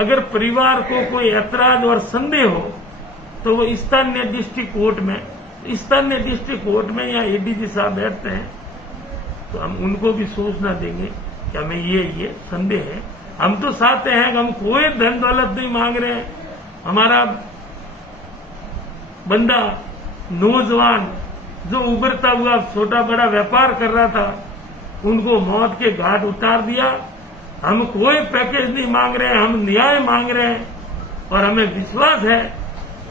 अगर परिवार को कोई ऐतराज और संदेह हो तो वो स्थानीय डिस्ट्रिक्ट कोर्ट में या एडीजी साहब बैठते हैं तो हम उनको भी सूचना देंगे कि हमें ये संदेह है। हम तो चाहते हैं कि हम कोई धन दौलत नहीं मांग रहे हैं। हमारा बंदा नौजवान जो उभरता हुआ छोटा बड़ा व्यापार कर रहा था उनको मौत के घाट उतार दिया। हम कोई पैकेज नहीं मांग रहे हैं, हम न्याय मांग रहे हैं और हमें विश्वास है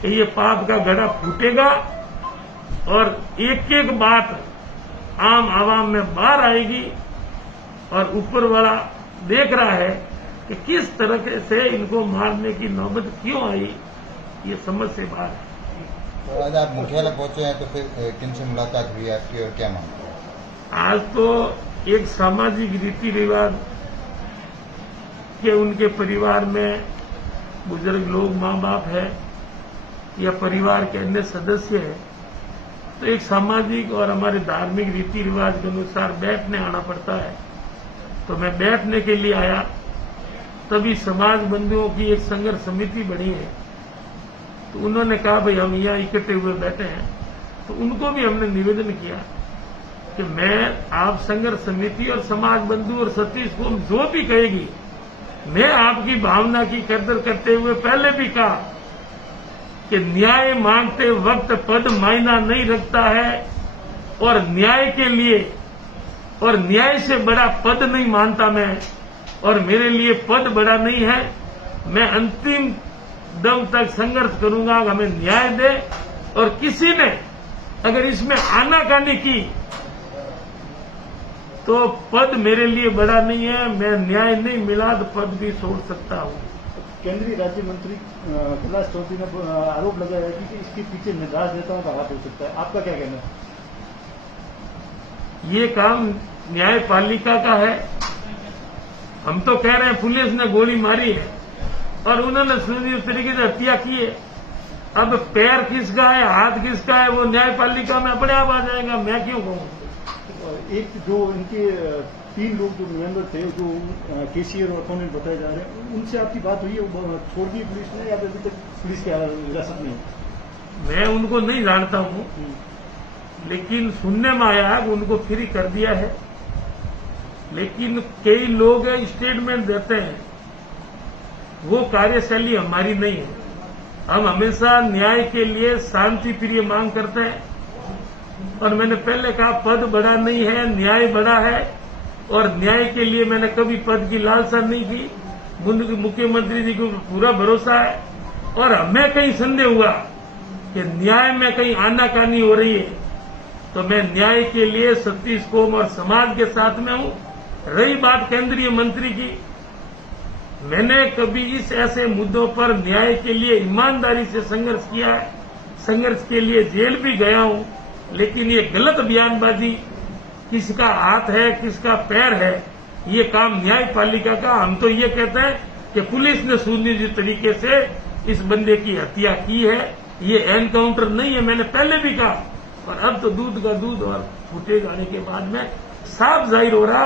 कि ये पाप का घड़ा फूटेगा और एक एक बात आम आवाम में बाहर आएगी और ऊपर वाला देख रहा है कि किस तरह से इनको मारने की नौबत क्यों आई, ये समझ से बाहर है। तो आज आप मुख्यालय पहुंचे हैं तो फिर किनसे मुलाकात हुई आपकी और क्या मांग? आज तो एक सामाजिक रीति रिवाज के उनके परिवार में बुजुर्ग लोग माँ बाप है या परिवार के अन्य सदस्य है तो एक सामाजिक और हमारे धार्मिक रीति रिवाज के अनुसार बैठने आना पड़ता है। तो मैं बैठने के लिए आया, तभी समाज बंधुओं की एक संघर्ष समिति बनी है तो उन्होंने कहा भाई हम यहाँ इकट्ठे हुए बैठे हैं तो उनको भी हमने निवेदन किया कि मैं आप संघर्ष समिति और समाज बंधु और सतीश को जो भी कहेगी मैं आपकी भावना की कदर करते हुए पहले भी कहा कि न्याय मांगते वक्त पद मायना नहीं रखता है और न्याय के लिए और न्याय से बड़ा पद नहीं मानता मैं और मेरे लिए पद बड़ा नहीं है। मैं अंतिम दम तक संघर्ष करूंगा, हमें न्याय दे और किसी ने अगर इसमें आनाकानी की तो पद मेरे लिए बड़ा नहीं है, मैं न्याय नहीं मिला तो पद भी छोड़ सकता हूं। केंद्रीय राज्य मंत्री कैलाश चौधरी ने आरोप लगाया है कि इसके पीछे निर्दोष नेताओं का हाथ हो सकता है, आपका क्या कहना है? ये काम न्यायपालिका का है। हम तो कह रहे हैं पुलिस ने गोली मारी है और उन्होंने सुनिश्चित तरीके से हत्या की है। अब पैर किसका है हाथ किसका है वो न्यायपालिका में अपने आप आ जाएगा, मैं क्यों कहूं। एक जो इनके 3 लोग जो मेंबर थे जो केसीआर और अपोनेंट बताए जा रहे हैं उनसे आपकी बात हुई है, वो छोड़ दी पुलिस ने या अभी तक पुलिस के हिरासत में? मैं उनको नहीं जानता हूं लेकिन सुनने में आया कि उनको फ्री कर दिया है। लेकिन कई लोग स्टेटमेंट देते हैं, वो कार्यशैली हमारी नहीं है। हम हमेशा न्याय के लिए शांति प्रिय मांग करते हैं और मैंने पहले कहा पद बड़ा नहीं है, न्याय बड़ा है और न्याय के लिए मैंने कभी पद की लालसा नहीं की। मुख्यमंत्री जी को पूरा भरोसा है और हमें कहीं संदेह हुआ कि न्याय में कहीं आनाकानी हो रही है तो मैं न्याय के लिए सतीश कोम और समाज के साथ में हूं। रही बात केंद्रीय मंत्री की, मैंने कभी इस ऐसे मुद्दों पर न्याय के लिए ईमानदारी से संघर्ष किया है, संघर्ष के लिए जेल भी गया हूं, लेकिन ये गलत बयानबाजी किसका हाथ है किसका पैर है ये काम न्यायपालिका का। हम तो ये कहते हैं कि पुलिस ने सुनिश्चित तरीके से इस बंदे की हत्या की है, ये एनकाउंटर नहीं है, मैंने पहले भी कहा। और अब तो दूध का दूध और फूटे जाने के बाद में साफ जाहिर हो रहा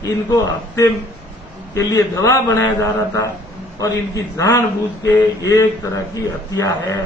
कि इनको हत्या के लिए दबाव बनाया जा रहा था और इनकी जानबूझ के एक तरह की हत्या है।